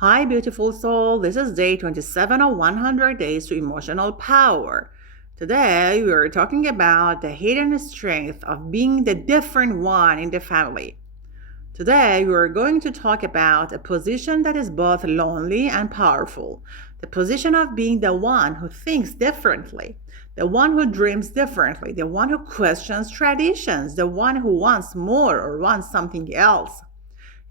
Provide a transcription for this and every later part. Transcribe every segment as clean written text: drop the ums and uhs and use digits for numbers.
Hi, beautiful soul. This is day 27 of 100 Days to Emotional Power. Today, we are talking about the hidden strength of being the different one in the family. Today, we are going to talk about a position that is both lonely and powerful. The position of being the one who thinks differently, the one who dreams differently, the one who questions traditions, the one who wants more or wants something else.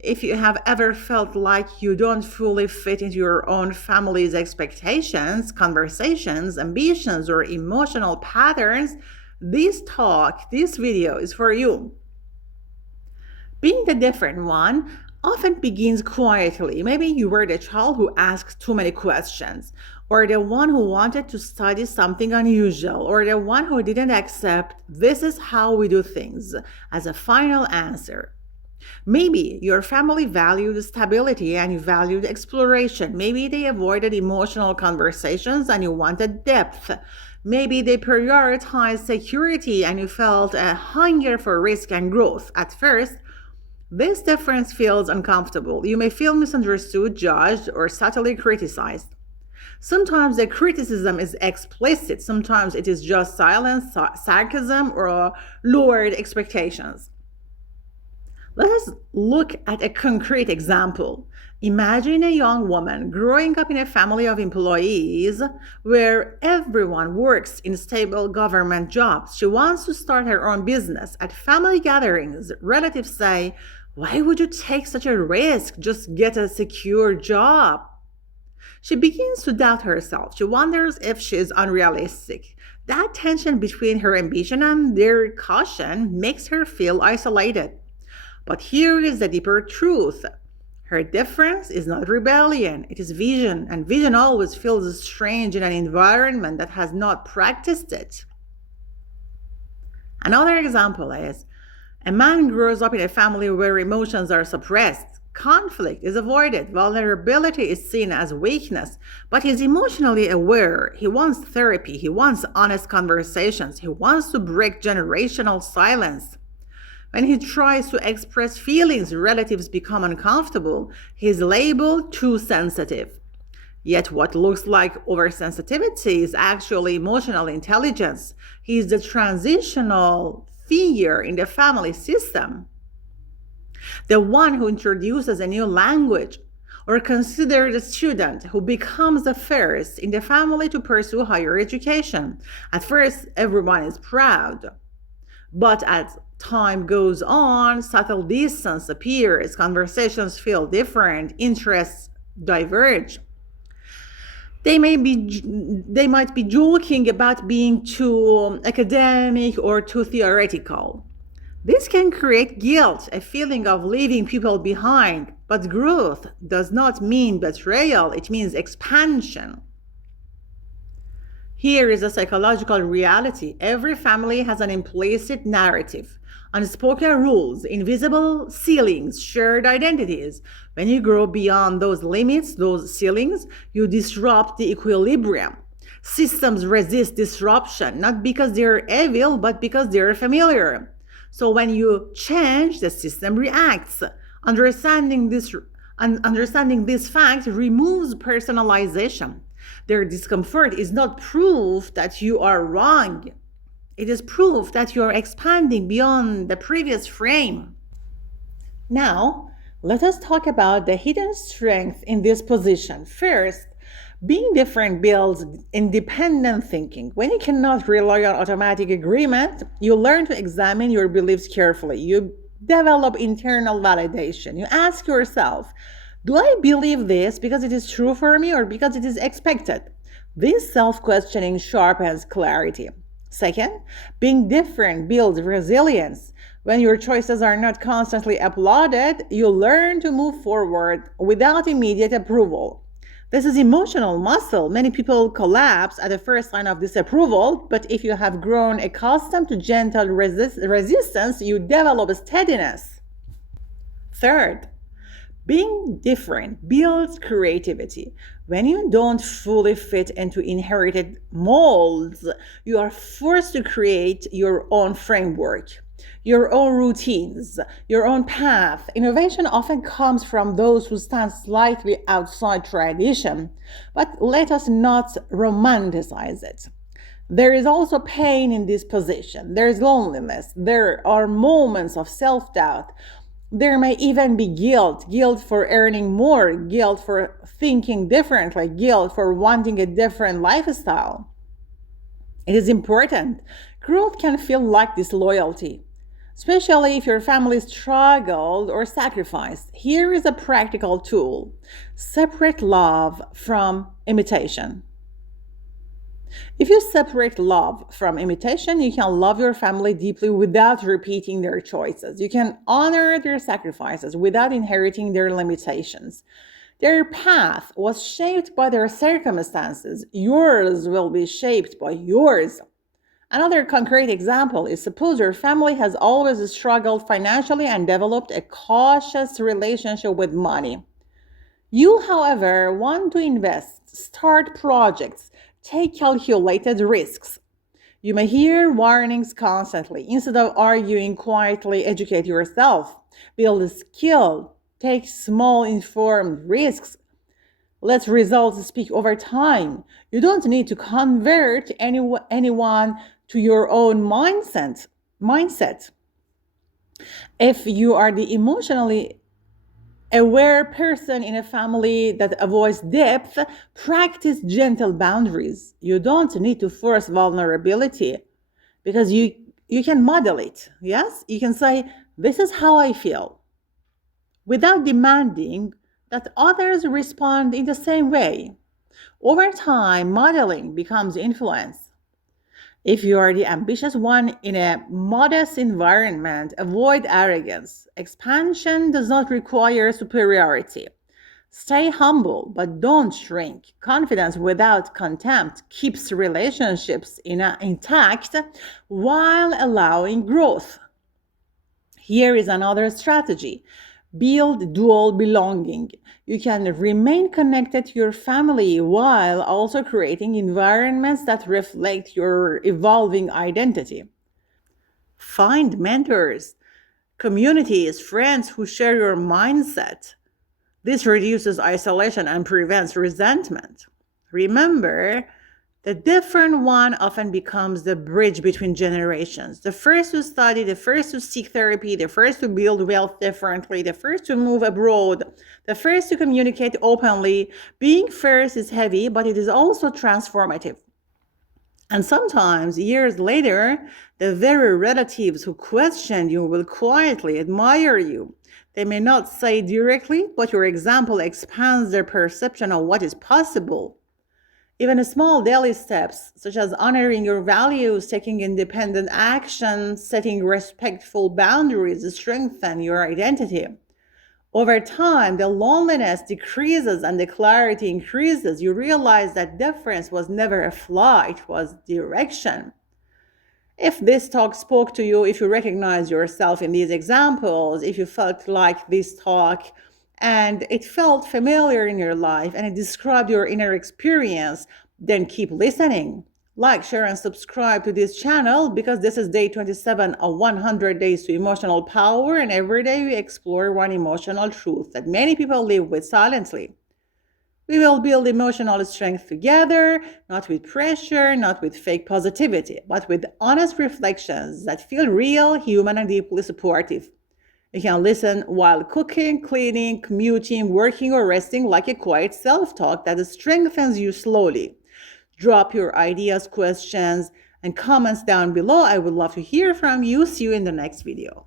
If you have ever felt like you don't fully fit into your own family's expectations, conversations, ambitions, or emotional patterns, this video is for you. Being the different one often begins quietly. Maybe you were the child who asked too many questions, or the one who wanted to study something unusual, or the one who didn't accept this is how we do things as a final answer. Maybe your family valued stability and you valued exploration. Maybe they avoided emotional conversations and you wanted depth. Maybe they prioritized security and you felt a hunger for risk and growth. At first, this difference feels uncomfortable. You may feel misunderstood, judged, or subtly criticized. Sometimes the criticism is explicit, sometimes it is just silence, sarcasm, or lowered expectations. Let us look at a concrete example. Imagine a young woman growing up in a family of employees where everyone works in stable government jobs. She wants to start her own business. At family gatherings, relatives say, "Why would you take such a risk? Just get a secure job." She begins to doubt herself. She wonders if she is unrealistic. That tension between her ambition and their caution makes her feel isolated. But here is the deeper truth. Her difference is not rebellion, it is vision, and vision always feels strange in an environment that has not practiced it. Another example is a man grows up in a family where emotions are suppressed. Conflict is avoided, vulnerability is seen as weakness, but he's emotionally aware. He wants therapy, he wants honest conversations, he wants to break generational silence. When he tries to express feelings, relatives become uncomfortable. He's labeled too sensitive. Yet what looks like oversensitivity is actually emotional intelligence. He's the transitional figure in the family system. The one who introduces a new language, or consider the student who becomes the first in the family to pursue higher education. At first, everyone is proud. But as time goes on, subtle distance appears, conversations feel different, interests diverge. They might be joking about being too academic or too theoretical. This can create guilt, a feeling of leaving people behind. But growth does not mean betrayal, it means expansion. Here is a psychological reality. Every family has an implicit narrative, unspoken rules, invisible ceilings, shared identities. When you grow beyond those limits, those ceilings, you disrupt the equilibrium. Systems resist disruption, not because they're evil, but because they're familiar. So when you change, the system reacts. Understanding this fact removes personalization. Their discomfort is not proof that you are wrong. It is proof that you are expanding beyond the previous frame. Now, let us talk about the hidden strength in this position. First, being different builds independent thinking. When you cannot rely on automatic agreement, you learn to examine your beliefs carefully. You develop internal validation. You ask yourself, do I believe this because it is true for me or because it is expected? This self-questioning sharpens clarity. Second, being different builds resilience. When your choices are not constantly applauded, you learn to move forward without immediate approval. This is emotional muscle. Many people collapse at the first sign of disapproval, but if you have grown accustomed to gentle resistance, you develop steadiness. Third, being different builds creativity. When you don't fully fit into inherited molds, you are forced to create your own framework. your own routines, your own path. Innovation often comes from those who stand slightly outside tradition, but let us not romanticize it. There is also pain in this position. There is loneliness. There are moments of self doubt. There may even be guilt for earning more, guilt for thinking differently, guilt for wanting a different lifestyle. It is important. Growth can feel like disloyalty, especially if your family struggled or sacrificed. Here is a practical tool: separate love from imitation. If you separate love from imitation, you can love your family deeply without repeating their choices. You can honor their sacrifices without inheriting their limitations. Their path was shaped by their circumstances. Yours will be shaped by yours. Another concrete example is: suppose your family has always struggled financially and developed a cautious relationship with money. You, however, want to invest, start projects, take calculated risks. You may hear warnings constantly. Instead of arguing, quietly educate yourself, build a skill, take small informed risks. Let results speak over time. You don't need to convert anyone to your own mindset. If you are the emotionally aware person in a family that avoids depth, practice gentle boundaries. You don't need to force vulnerability because you can model it. Yes, you can say, "This is how I feel," without demanding that others respond in the same way. Over time, modeling becomes influence. If you are the ambitious one in a modest environment, avoid arrogance. Expansion does not require superiority. Stay humble, but don't shrink. Confidence without contempt keeps relationships intact while allowing growth. Here is another strategy: build dual belonging. You can remain connected to your family while also creating environments that reflect your evolving identity. Find mentors, communities, friends who share your mindset. This reduces isolation and prevents resentment. Remember, the different one often becomes the bridge between generations. The first to study, the first to seek therapy, the first to build wealth differently, the first to move abroad, the first to communicate openly. Being first is heavy, but it is also transformative. And sometimes, years later, the very relatives who questioned you will quietly admire you. They may not say directly, but your example expands their perception of what is possible. Even small daily steps, such as honoring your values, taking independent action, setting respectful boundaries, strengthen your identity. Over time, the loneliness decreases and the clarity increases. You realize that difference was never a flaw, it was direction. If this talk spoke to you, if you recognize yourself in these examples, if you felt like this talk and it felt familiar in your life and it described your inner experience, then keep listening. Like, share, and subscribe to this channel because this is day 27 of 100 Days to Emotional Power, and every day we explore one emotional truth that many people live with silently. We will build emotional strength together, not with pressure, not with fake positivity, but with honest reflections that feel real, human, and deeply supportive. You can listen while cooking, cleaning, commuting, working, or resting, like a quiet self-talk that strengthens you slowly. Drop your ideas, questions, and comments down below. I would love to hear from you. See you in the next video.